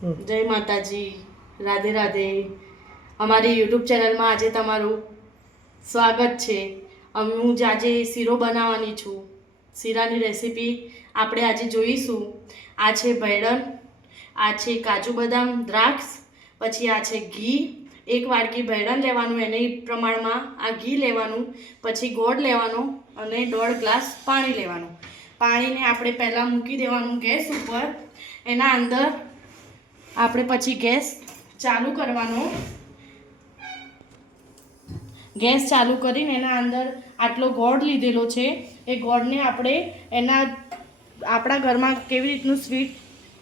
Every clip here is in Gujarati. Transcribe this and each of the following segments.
જય માતાજી, રાધે રાધે. અમારી યુટ્યુબ ચેનલમાં આજે તમારું સ્વાગત છે. હું જ આજે શીરો બનાવવાની છું. શીરાની રેસીપી આપણે આજે જોઈશું. આ છે ભૈડન આ છે કાજુ બદામ દ્રાક્ષ, પછી આ છે ઘી. એક વાડકી ભૈડન લેવાનું, એને પ્રમાણમાં આ ઘી લેવાનું, પછી ગોળ લેવાનો અને દોઢ ગ્લાસ પાણી લેવાનું. પાણીને આપણે પહેલાં મૂકી દેવાનું ગેસ ઉપર. એના અંદર આપણે પછી ગેસ ચાલુ કરવાનો. ગેસ ચાલુ કરીને એના અંદર આટલો ગોળ લીધેલો છે. એ ગોળને આપણે એના આપણા ઘરમાં કેવી રીતનું સ્વીટ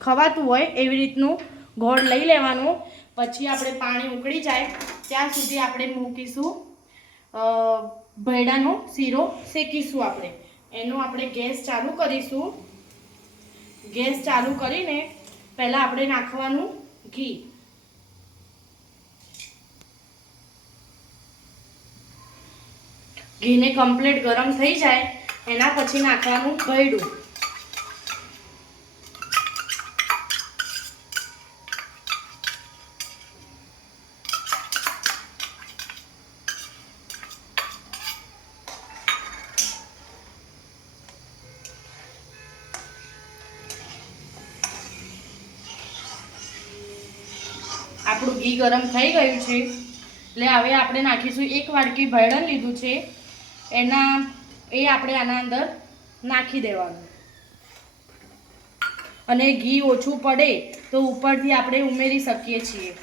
ખવાતું હોય એવી રીતનું ગોળ લઈ લેવાનું. પછી આપણે પાણી ઉકળી જાય. ત્યાં સુધી આપણે મૂકીશું. ભેડાનો શીરો શેકીશું આપણે. એનો આપણે ગેસ ચાલુ કરીશું. ગેસ ચાલુ કરીને પહેલાં આપણે નાખવાનું ઘી. ઘીને કમ્પ્લીટ ગરમ થઈ જાય એના પછી નાખવાનું ભૈડું આપણું ઘી ગરમ થઈ ગયું છે. એટલે હવે આપણે નાખીશું એક વાડકી ભૈડન લીધું છે. એના, એ આપણે આના અંદર નાખી દેવાનું. અને ઘી ઓછું પડે તો ઉપરથી આપણે ઉમેરી શકીએ છીએ.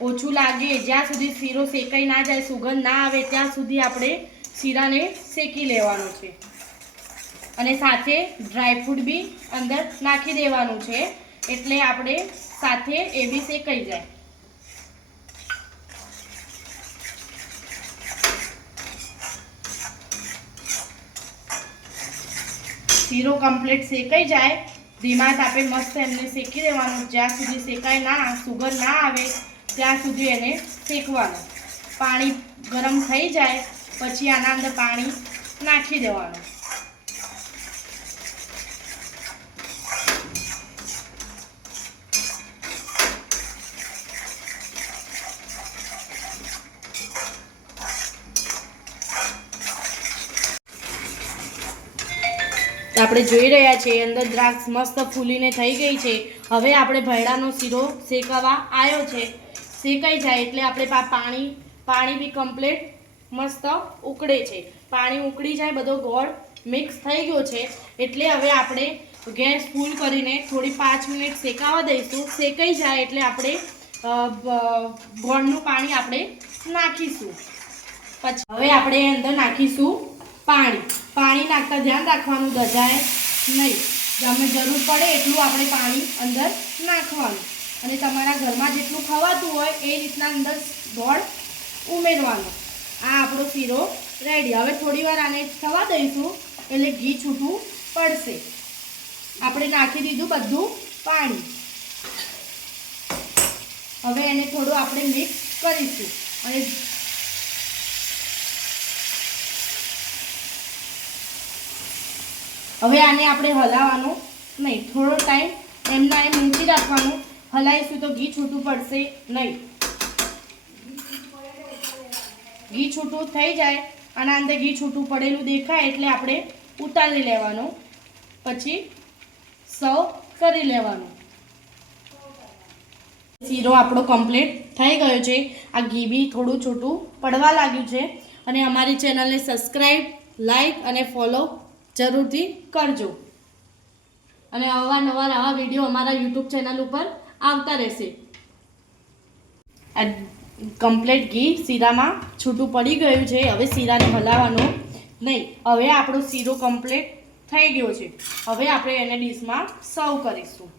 ઓછું લાગે, જ્યાં સુધી શીરો શેકાઈ ના જાય, સુગંધ ના આવે, ત્યાં સુધી આપણે શીરાને શેકી લેવાનું છે. અને સાથે ડ્રાયફ્રૂટ બી અંદર નાખી દેવાનું છે. એટલે આપણે સાથે એ બી શેકાઈ જાય. શીરો કમ્પ્લીટ શેકાઈ જાય, ધીમા તાપે મસ્ત એમને શેકી દેવાનું. જ્યાં સુધી શેકાય ના સુગર ના આવે, ત્યાં સુધી એને શેકવાનું. પાણી ગરમ થઈ જાય, પછી આના અંદર પાણી નાખી દેવાનું. આપણે જોઈ રહ્યા છીએ, અંદર દ્રાક્ષ મસ્ત ફૂલીને થઈ ગઈ છે. હવે આપણે ભયડાનો શીરો શેકાવા આવ્યો છે. શેકાઈ જાય એટલે આપણે પાણી પાણી બી કમ્પ્લીટ મસ્ત ઉકળે છે. પાણી ઉકળી જાય, બધો ગોળ મિક્સ થઈ ગયો છે. એટલે હવે આપણે ગેસ ફૂલ કરીને થોડી પાંચ મિનિટ શેકાવા દઈશું. શેકાઈ જાય એટલે આપણે ગોળનું પાણી આપણે નાખીશું. પછી હવે આપણે અંદર નાખીશું પાણી. પાણી નાખતા ધ્યાન રાખવાનું દજાય નહીં. તમે જરૂર પડે એટલું આપણે પાણી અંદર નાખવાનું. અને તમારા ઘરમાં જેટલું ખવાતું હોય એ રીતના અંદર ગોળ ઉમેરવાનો. આ આપણો શીરો રેડી. હવે થોડીવાર આને થવા દઈશું, એટલે ઘી છૂટું પડશે. આપણે નાખી દીધું બધું પાણી. હવે એને થોડું આપણે મિક્સ કરીશું. અને હવે આને આપણે હલાવવાનું નહીં, થોડો ટાઈમ એમના એમ ઊંચી રાખવાનું. હલાવીશું તો ઘી છૂટું પડશે નહીં. ઘી છૂટું થઈ જાય અને અંદર ઘી છૂટું પડેલું દેખાય એટલે આપણે ઉતારી લેવાનું. પછી સર્વ કરી લેવાનું. શીરો આપણો કમ્પ્લીટ થઈ ગયો છે. આ ઘી બી થોડું છૂટું પડવા લાગ્યું છે. અને અમારી ચેનલને સબસ્ક્રાઈબ લાઈક અને ફોલો જરૂરથી કરજો. અને અવારનવાર આવા વીડિયો અમારા યુટ્યુબ ચેનલ ઉપર આવતા રહેશે. કમ્પ્લીટ ઘી શીરામાં છૂટું પડી ગયું છે. હવે શીરાને હલાવવાનું નહીં. હવે આપણો શીરો કમ્પ્લેટ થઈ ગયો છે. હવે આપણે એને ડીશમાં સર્વ કરીશું.